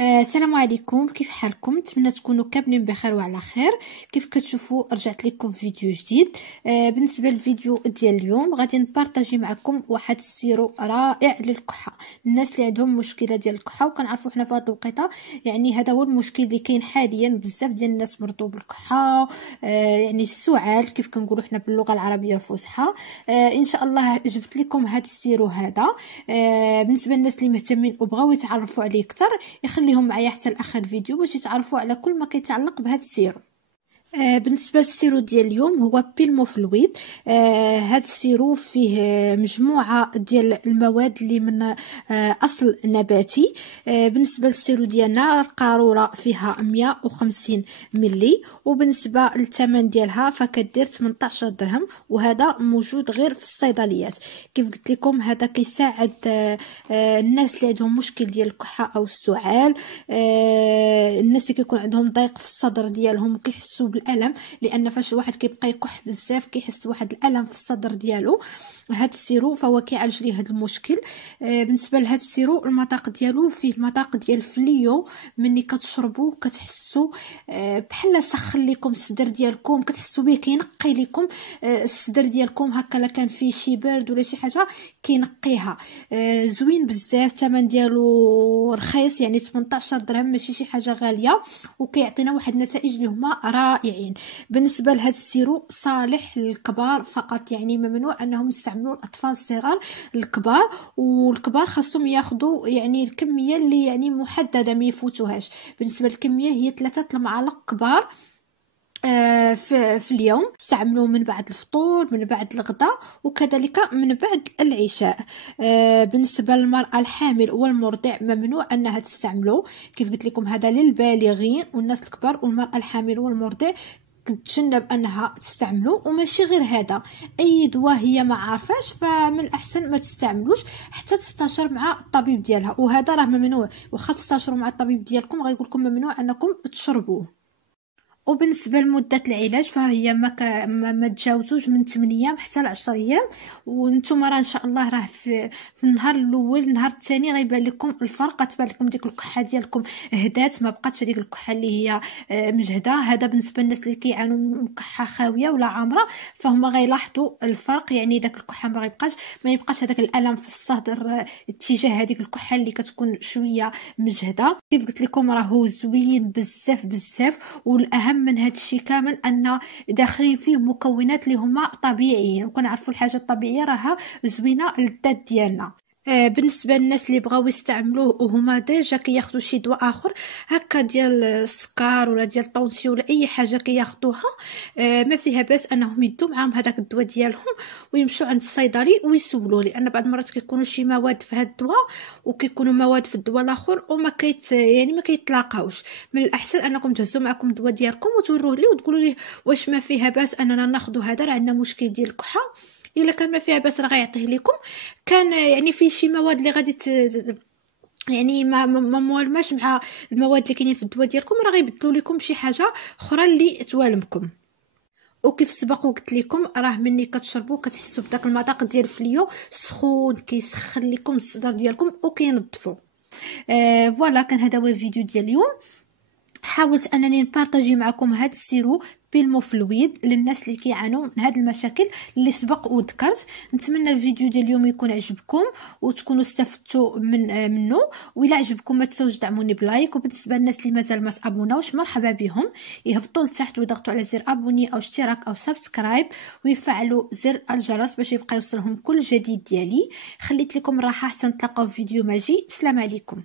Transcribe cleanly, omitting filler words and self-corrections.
السلام عليكم، كيف حالكم؟ نتمنى تكونوا كاملين بخير وعلى خير. كيف كتشوفوا رجعت لكم فيديو جديد. بالنسبه للفيديو ديال اليوم غادي نبارطاجي معكم واحد السيرو رائع للكحه. الناس اللي عندهم مشكله ديال الكحه، وكنعرفوا حنا في هذه الوقيته يعني هذا هو المشكل اللي كاين حاليا، بزاف ديال الناس مرضوا بالكحه. يعني السعال كيف كنقولوا حنا باللغه العربيه الفصحى. ان شاء الله جبت لكم هذا السيرو هذا. بالنسبه للناس اللي مهتمين وبغاو يتعرفوا عليه اكثر، يخليهم معايا حتى لاخر الفيديو باش يتعرفوا على كل ما كيتعلق بهذا السيرو. بالنسبه للسيرو ديال اليوم هو بيلمو فلويد. هذا السيرو فيه مجموعه ديال المواد اللي من اصل نباتي. بالنسبه للسيرو ديالنا القاروره فيها 150 ملي، وبالنسبه للثمن ديالها فكدير 18 درهم، وهذا موجود غير في الصيدليات. كيف قلت لكم هذا كيساعد الناس اللي عندهم مشكل ديال الكحه او السعال، الناس اللي كيكون عندهم ضيق في الصدر ديالهم وكيحسوا الالم، لان فاش الواحد كيبقى يكح بزاف كيحس واحد الالم في الصدر ديالو. هذا السيرو فهو كيعالج ليه هذا المشكل. بالنسبه لهذا السيرو المذاق ديالو فيه المذاق ديال الفليو، ملي كتشربوه كتحسوا بحال سخن لكم الصدر ديالكم، كتحسوا به كينقي لكم الصدر ديالكم هكا. لا كان فيه شي برد ولا شي حاجه كينقيها. زوين بزاف، الثمن ديالو رخيص يعني 18 درهم، ماشي شي حاجه غاليه، وكيعطينا واحد النتائج اللي هما رائعين. بالنسبه لهذا السيرو صالح للكبار فقط، يعني ممنوع انهم يستعملوا الاطفال الصغار. الكبار والكبار خاصهم ياخذوا يعني الكميه اللي يعني محدده ما يفوتوهاش. بالنسبه للكميه هي 3 المعالق كبار في اليوم، استعملوه من بعد الفطور، من بعد الغداء، وكذلك من بعد العشاء. بالنسبه للمراه الحامل والمرضع ممنوع انها تستعملوه. كيف قلت لكم هذا للبالغين والناس الكبار، والمراه الحامل والمرضع كتجنب انها تستعملو. وماشي غير هذا، اي دواء هي ما عارفاش فمن الاحسن ما تستعملوش حتى تستشير مع الطبيب ديالها، وهذا راه ممنوع. واخا تستشيروا مع الطبيب ديالكم غيقول لكم ممنوع انكم تشربوه. وبالنسبه لمده العلاج فهي ما تجاوزوش من 8 ايام حتى ل 10 ايام. وانتم راه ان شاء الله راه في النهار الاول النهار الثاني غيبان لكم الفرق، تبان لكم ديك الكحه ديالكم هدات، ما بقاتش هذيك الكحه اللي هي مجهده. هذا بالنسبه للناس اللي كيعانوا من كحه خاويه ولا عامره، فهم غيلاحظوا الفرق. يعني داك الكحه ما يبقاش هذاك الالم في الصدر اتجاه هذيك الكحه اللي كتكون شويه مجهده. كيف قلت لكم راهو زوين بزاف بزاف، والاهم من هذا الشيء كامل ان داخلين فيه مكونات اللي هما طبيعيين، وكنعرفوا الحاجه الطبيعيه راها زوينه للذات ديالنا. بالنسبه للناس اللي بغاو يستعملوه وهما ديجا كياخذوا شي دواء اخر هكا ديال السكر ولا ديال الطونسيون ولا اي حاجه كياخذوها، ما فيها باس انهم يدوا معاهم هذاك الدواء ديالهم ويمشوا عند الصيدلي ويسولوه، لان بعض المرات كيكونوا شي مواد في هذا الدواء وكيكونوا مواد في الدواء الاخر وما يعني ما كيتلاقاوش. من الاحسن انكم تهزوا معكم الدواء ديالكم وتوروه ليه وتقولوا ليه واش ما فيها باس اننا ناخذوا هذا، راه عندنا مشكل ديال الكحه. الا كان ما فيها باس راه غيعطيه لكم. كان يعني في شي مواد اللي غادي يعني ما موالماش مع المواد اللي كاينين في الدواء ديالكم، راه غيبدلوا لكم شي حاجه اخرى اللي توالمكم. وكيف سبق وقلت لكم راه ملي كتشربوا كتحسوا بداك المذاق ديال الفليو سخون كيسخن لكم الصدر ديالكم وكينظفوا. فوالا كان هذا هو الفيديو ديال اليوم. حاولت انني نبارطاجي معكم هذا السيرو بيلمو فلويد للناس اللي كيعانوا من هذه المشاكل اللي سبق وذكرت. نتمنى الفيديو ديال اليوم يكون عجبكم وتكونوا استفدتوا منه. وإلا عجبكم ما تنساوش دعموني بلايك. وبالنسبه للناس اللي مازال ما تابوناوش مرحبا بهم، يهبطوا لتحت ويضغطوا على زر ابوني او اشتراك او سبسكرايب ويفعلوا زر الجرس باش يبقى يوصلهم كل جديد ديالي. خليت لكم راحه حتى نتلاقاو في فيديو ماجي. السلام عليكم.